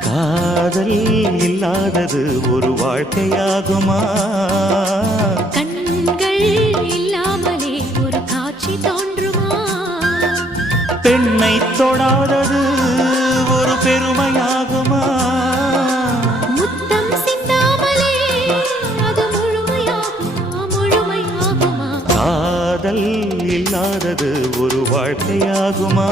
காதல் இல்லாதது ஒரு வாழ்க்கையாகுமா? கண்கள் இல்லாமலே ஒரு காட்சி தோன்றுமா? பெண்ணை தொடாதது ஒரு பெருமையாகுமா? முத்தம் சிந்தாமலே அது முழுமையாகுமா? முழுமையாகுமா? காதல் இல்லாதது ஒரு வாழ்க்கையாகுமா?